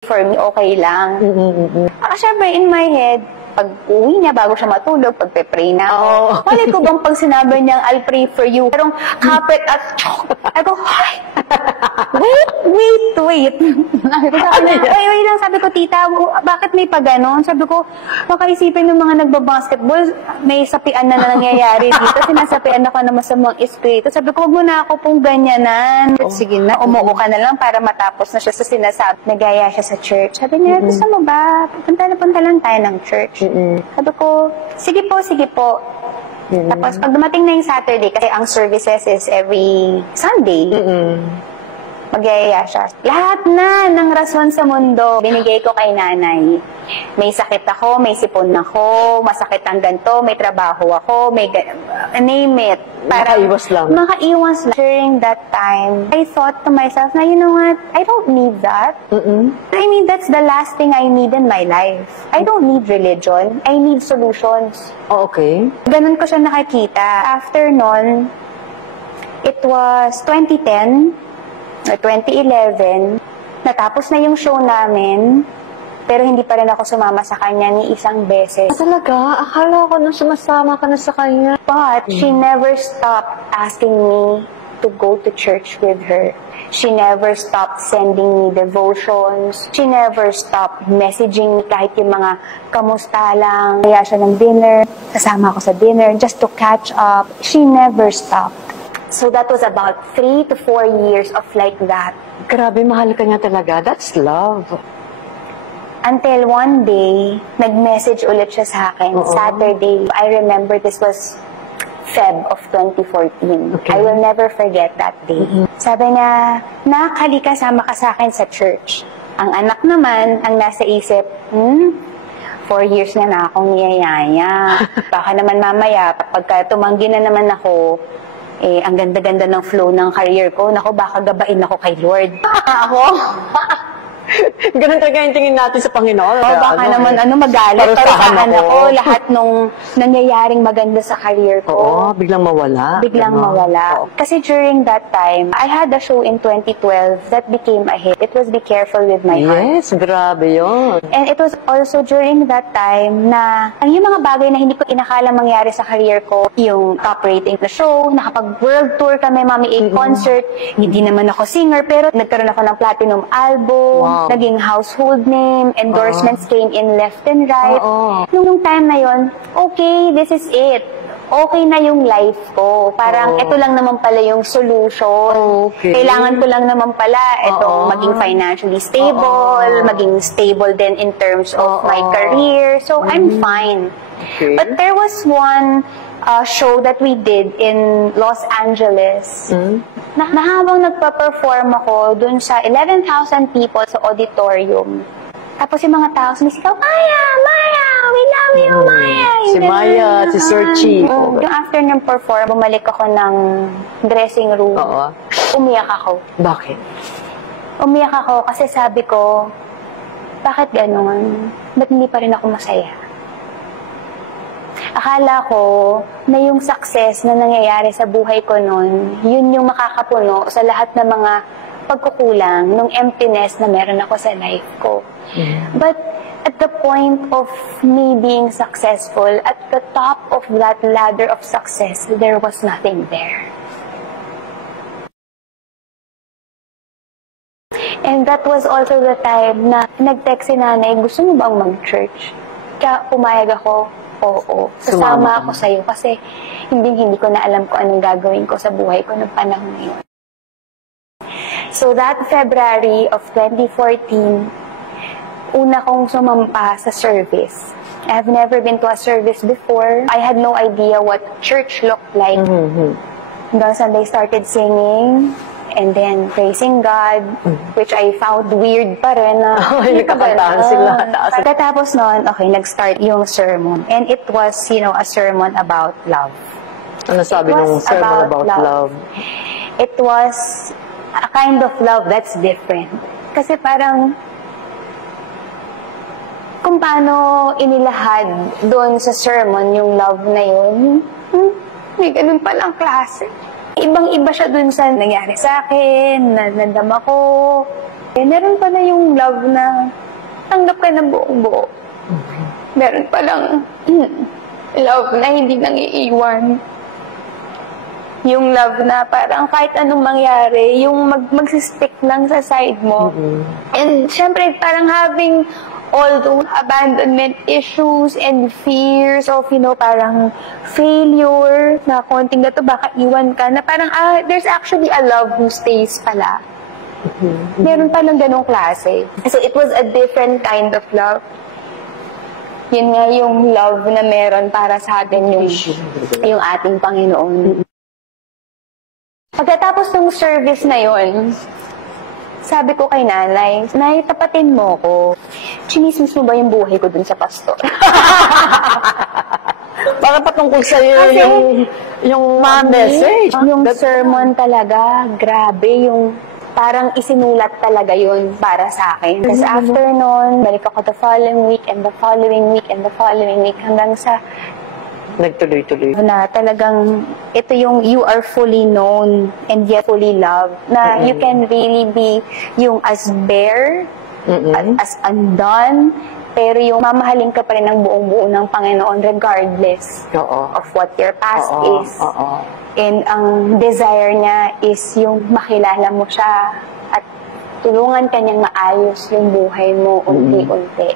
for me, okay lang. Syempre, in my head, pag uwi niya, bago siya matulog, pagpe-pray na ako. Wala ko bang pag sinabi niyang, I'll pray for you, parang kapit at chok. I go, hi! Wait. Wait lang, sabi ko, tita, bakit may pa ganon? Sabi ko, baka isipin ng mga nagbabasketball, may sapian na nangyayari dito, sinasapian ako ng masamang espiritu. Sabi ko, wag mo na ako pong ganyanan. Sige na, umuo ka na lang para matapos na siya sa sinasabi. Nagaya siya sa church. Sabi niya, gusto mo ba? Punta lang tayo ng church. Sabi ko, sige po. Tapos, pag dumating na yung Saturday, kasi ang services is every Sunday, magyayaya siya. Lahat na ng rason sa mundo, binigay ko kay nanay. May sakit ako, may sipon ako, masakit ang ganito, may trabaho ako, name it. Makaiwas lang. Makaiwas lang. During that time, I thought to myself na, you know what, I don't need that. I mean, that's the last thing I need in my life. I don't need religion. I need solutions. Oh, okay. Ganun ko siya nakakita. After nun, it was 2010, 2011, natapos na yung show namin, pero hindi pa rin ako sumama sa kanya ni isang beses. Talaga? Akala ko nung sumasama ka na sa kanya. But she never stopped asking me to go to church with her. She never stopped sending me devotions. She never stopped messaging me kahit yung mga kamusta lang. Kaya siya ng dinner, kasama ako sa dinner just to catch up. She never stopped. So that was about 3 to 4 years of like that. Grabe, mahal ka niya talaga. That's love. Until one day, nag-message ulit siya sa akin. Saturday. I remember this was Feb of 2014. Okay. I will never forget that day. Sabi niya, halika, sama ka sa akin sa church. Ang anak naman, ang nasa isip, 4 years na akong niyayaya. Baka naman mamaya, pagka tumanggi na naman ako, ang ganda-ganda ng flow ng career ko. Naku, baka gabain ako kay Lord. Ako? Ganun talaga yung tingin natin sa Panginoon. Baka naman magalit. Parusahan ako. Lahat nung nangyayaring maganda sa career ko. Oo, biglang mawala. Biglang mawala. Kasi during that time, I had a show in 2012 that became a hit. It was Be Careful With My Heart. Yes, grabe yun. And it was also during that time na yung mga bagay na hindi ko inakala mangyari sa career ko, yung top rating na show, nakapag-world tour kami, Mami 8 concert, hindi naman ako singer, pero nagkaroon ako ng platinum album, naging household name, endorsements came in left and right. Nung time na yon, okay, this is it. Okay na yung life ko. Parang ito lang naman pala yung solution. Kailangan ko lang naman pala maging financially stable, maging stable din in terms of my career. So, I'm fine. But there was one show that we did in Los Angeles na habang nagpa-perform ako dun sa 11,000 people sa auditorium. Tapos yung mga tao sumisigaw, Maya! We love you, Maya! Si Maya, si Sir Chi. Yung after ng perform, bumalik ako ng dressing room. Umiyak ako. Bakit? Umiyak ako kasi sabi ko, bakit ganun? Ba't hindi pa rin ako masaya? Akala ko na yung success na nangyayari sa buhay ko noon, yun yung makakapuno sa lahat ng mga pagkukulang, nung emptiness na meron ako sa life ko. But at the point of me being successful, at the top of that ladder of success, there was nothing there. And that was also the time na nag-text si nanay, gusto mo bang mag-church? Kaya pumayag ako, oo. Sasama ako sa'yo kasi hindi ko na alam kung anong gagawin ko sa buhay ko ng panahon na yun. So that February of 2014, una kong sumampa sa service. I've never been to a service before. I had no idea what church looked like. Hanggang sa they started singing and then praising God, which I found weird pa rin. Nagkakantahan sila. Pagkatapos nun, nag-start yung sermon. And it was, a sermon about love. Ano sabi ng sermon about love? It was a kind of love that's different. Kasi parang, kung paano inilahad doon sa sermon yung love na yun, may ganun palang klase. Ibang-iba siya doon sa nangyari sa akin, nadama ko. Meron pa na yung love na tanggap ka ng buong buo. Meron pa lang love na hindi nangiiwan. Yung love na parang kahit anong mangyari, yung magsistick lang sa side mo. And syempre, parang having all those abandonment issues and fears of, parang failure, na konting gato, baka iwan ka, na parang, there's actually a love who stays pala. Meron palang ganong klase. So, it was a different kind of love. Yun nga yung love na meron para sa atin yung ating Panginoon. Pagkatapos ng service na yun, sabi ko kay nanay, "Nay, tapatin mo ko. Chinismis mo ba yung buhay ko dun sa pastor?" Para patungkol sa'yo yung message. Yung sermon talaga, grabe, yung parang isinulat talaga yun para sa akin. Kasi after nun, balik ako the following week and the following week and the following week hanggang sa nagtuloy-tuloy. Na talagang ito yung you are fully known and yet fully loved. Na you can really be yung as bare, as undone, pero yung mamahalin ka pa rin ng buong buo ng Panginoon regardless of what your past is. And ang desire niya is yung makilala mo siya at tulungan ka niyang maayos yung buhay mo unti-unti.